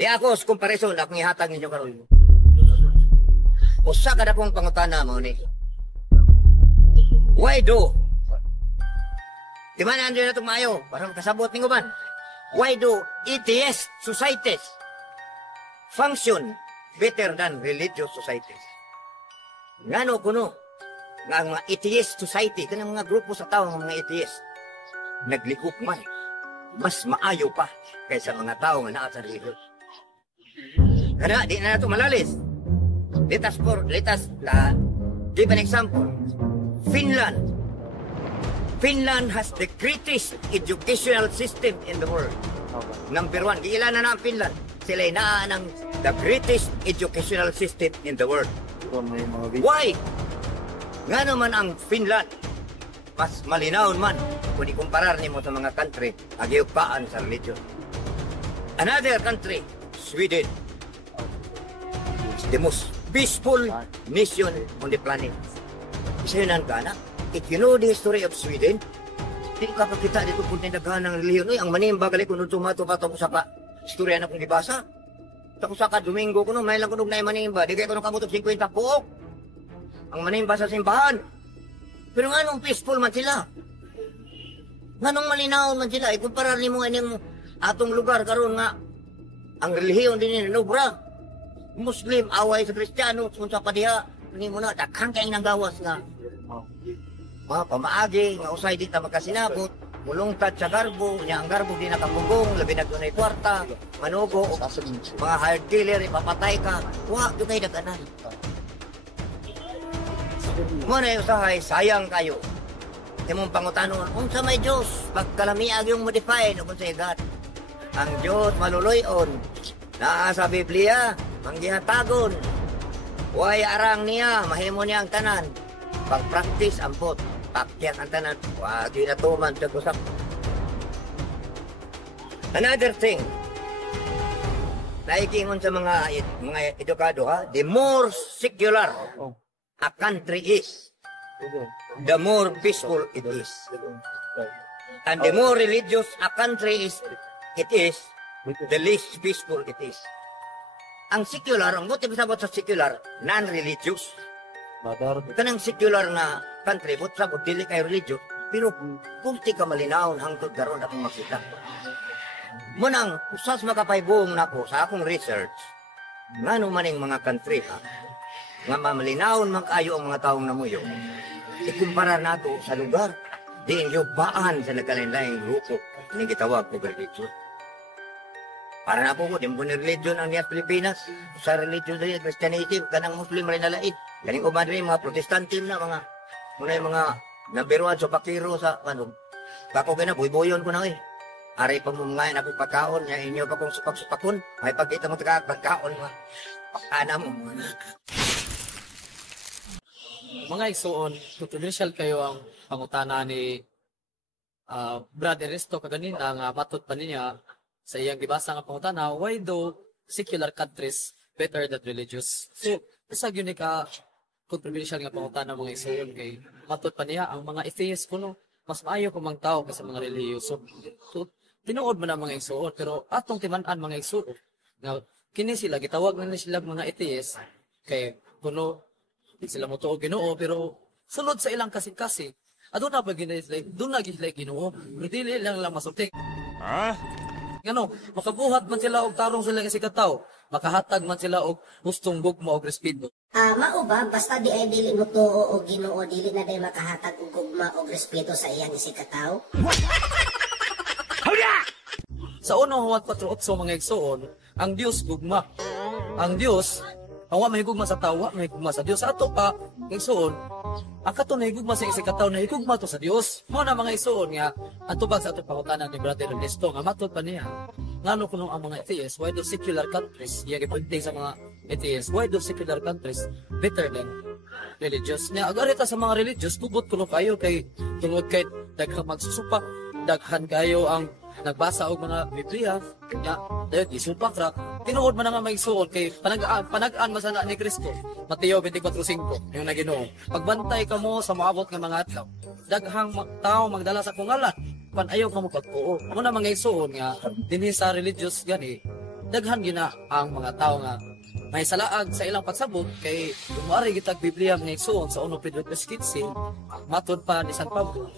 Di ako sa comparison akong ihatag ninyo karon. Usa ka dakong pangutana mo ni. Why do? Di man andyo na itong maayo, parang kasabot ninyo man. Why do atheist societies function better than religious societies? Ngano kuno nga ang mga atheist society, kanang mga grupo sa tao ng mga atheist, naglikop man, mas maayo pa kaysa mga tao nga naa sa religion. Kana, di na ito malalis. Let us give an example. Finland has the greatest educational system in the world. Number 1, giilan na ang Finland. Sila na ng the greatest educational system in the world. Why? Nga naman ang Finland, mas malinaw man kung ikumparar niyo sa mga country agiupaan sa religion. Another country, Sweden, is the most peaceful nation on the planet. Isa yun ang gana. If you know the history of Sweden, hindi ka pakita dito kung tindagaan ng reliyon. Ang manimba gali kung tumato pa ito sa istorya na kong ibasa. Tako sa Domingo ko may lang kunog na yung manimba. Di kayo kamutok 50 buok. Ang manimba sa simbahan. Pero nga nung peaceful man sila. Nga nung malinaw man sila. Ikumparar ni mo yung atong lugar karon nga ang relihiyon din nobra. Muslim away sa Kristiyano kung sa padiha ni mo na daghang kay nang gawas nga mga pamaagi nga usay di ta makasinabot mulungtad sa garbo nya ang garbo di nakapugong labi na dunay kwarta manugo mga hard killer ipapatay ka wa do kay daganan mo na usahay sayang kayo imong pangutanon unsa may Dios pagkalamiag yung modify no kun sa God ang Dios maluluyon naa sa Biblia manggihatagon way arang niya mahimo niya ang tanan pag-practice ang bot pakyan ang tanan wag ginatuman sa usap. Another thing naikingon sa mga edukado the more secular a country is the more peaceful it is and the more religious a country is the least peaceful it is. Ang secular, ang buti sabot sa secular, non-religious. Kanang secular na country, buti sabot, dili kay religious, pero punti ka malinaw hangtod karon akong makita. Munang, usas makapaybuong nako sa akong research, nga maning mga country ha, nga mamalinaon man kayo ang mga taong namuyo, ikumpara nato sa lugar, di yobaan sa nagkalain-laing grupo, ini gitawag ko religious. Para na po ko, yung religion ang niyas Pilipinas, sa religion rin, Christianity, kanang Muslim rin nalait. Kaning uman rin, mga Protestantim na, muna yung mga nabiruan sa pakiro sa, bako ka na, buy-buyon ko na eh. Aray pa mo ngayon ako pagkaon, niya inyo pa kong supak-supakon, may pagkita mo taga pagkaon, pakana mo. Mga igsoon, controversial kayo ang pangutana ni Brad Ernesto kaganina nga matot pa niya sa iyang gibasa nga pangutana, why do secular countries better than religious? So, isa yun ka controversial nga pangutana mga igsoon kay matot pa niya ang mga atheist kuno mas maayo kung mga tao kaysa mga relihiyoso. So, tinuod man ang mga igsoon pero atong timan-an mga igsoon nga kini sila gitawag na sila mga atheist kay kuno di sila mo tuog Ginoo pero sulod sa ilang kasing-kasing aduna pa ginay doon lagi sila Ginoo pero dili lang masutik. Ngano, makabuhat man sila og tarong sila kasi kataw, makahatag man sila og hustong gugma og respeto. Mao ba basta di ay dili mo tuo og Ginoo dili na day makahatag og gugma og respeto sa iyang isikataw? Sa unang Juan 4:8 mga igsoon, ang Dios gugma. Ang Dios ang wa mahigugma sa tawa, mahigugma sa Dios. Ato pa, igsoon, ang kato nahigugma sa isikataw, nahigugma to sa Dios. Mo na mga igsoon nga, ang tubag sa atong pangutanan ni Brother Ernesto, nga matod pa niya. Ngano kuno ang mga atheists, why do secular countries, iya gipunting sa mga atheists, why do secular countries better than religious? Nga, agarita sa mga religious, tubot kuno kayo kay tungod kay daghang magsusupa, daghan kayo ang nagbasa og mga Biblia, nya dayon gisupak ra. Tinuod man nga maigsuon kay panag-an masana ni Kristo. Mateo 24:5 yung naginoo. Pagbantay kamo sa moabot nga mga adlaw, daghang tawo magdala sa kungalan, panayo kamo pagtuo. Amo na mga igsuon nga dinhi sa religious gani daghan gina ang mga tao nga may salaag sa ilang pagsabot kay kumari gitag Biblia nga igsuon sa 1 Pedro 3:15 matud pa ni San Pablo.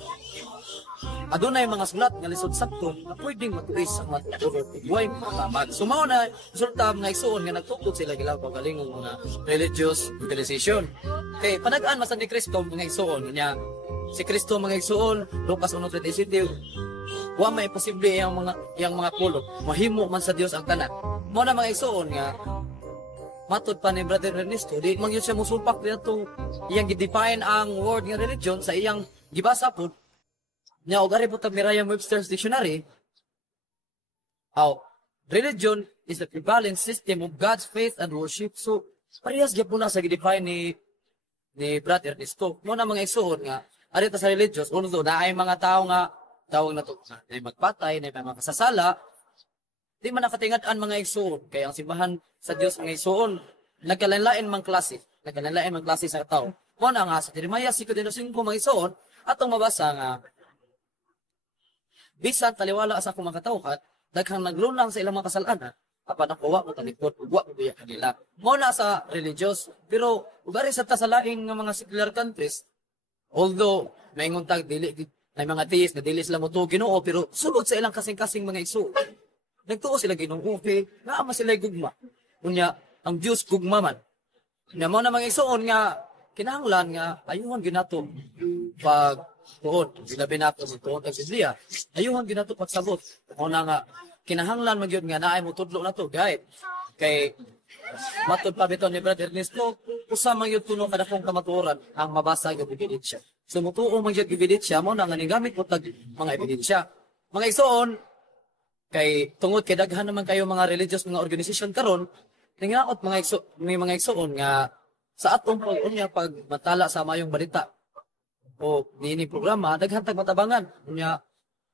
Adunay mga sulat nga lisod sakto na pwedeng matuis ang matutulog buhay matamad. So mao na resulta nga igsuon nga nagtukod sila gilaw pagalingong mga religious organization. Kay panag-an masan ni Kristo mga igsuon niya si Kristo mga igsuon Lucas 1:37 wa may posible yang mga pulo mahimo man sa Dios ang tanan. Mao na mga igsuon nga matud pa ni Brother Ernesto di man gyud siya mosupak dito iyang gidefine ang word nga religion sa iyang gibasa pod nya og ari po tag Merriam-Webster's dictionary. Religion is the prevalent system of God's faith and worship. So parehas gyud po na sa gidefine ni Brother Ernesto. Mo na mga igsuon nga ari ta sa religious although naay mga tao nga tawag na to na magpatay na mga kasasala di man nakatingad-an mga igsuon kay ang simbahan sa Dios mga igsuon nagkalain-lain mang klase sa tao. Mo na nga sa Jeremiah 5:5 mga igsuon atong mabasa nga bisan taliwala sa akong mga katawhat, daghang naglunang sa ilang mga kasalanan, apan ako wa mo talikod, wa mo biya kanila. Mo na sa religious, pero ugari sa tasalain nga mga secular countries, although may nguntag dili may mga theist na dili sila mo to Ginoo, pero sulod sa ilang kasing-kasing mga igsuon. Nagtuo sila Ginoo, okay, naama sila gugma. Unya ang Dios gugma man. Nya mo na mga igsuon nga kinahanglan nga ayuhan ginato pag tuon, sinabi nato sa tuon ang Biblia. Ayuhan ginato pagsabot. Una nga kinahanglan magyud nga naay mo tudlo na to, guys. Kay matud pa bitaw ni Brother Ernesto, usa man gyud tuno kada kong kamatuoran ang mabasa gyud ebidensya. So mutuo man gyud ebidensya mo na nga nigamit mo tag mga ebidensya. Mga igsoon kay tungod kay daghan naman kayo mga religious mga organisasyon karon, ningnaot mga igsoon nga sa atong pag-unya pag matala sa mayong balita o niini programa daghan tag matabangan unya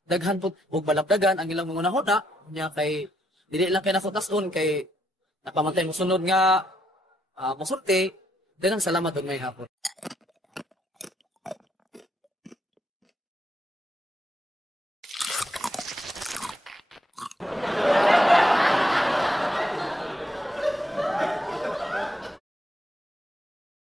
daghan pud og balagdagan ang ilang mga nahuna unya kay dili lang kay nakotason kay napamantay mo sunod nga musulti daghang salamat og may hapon.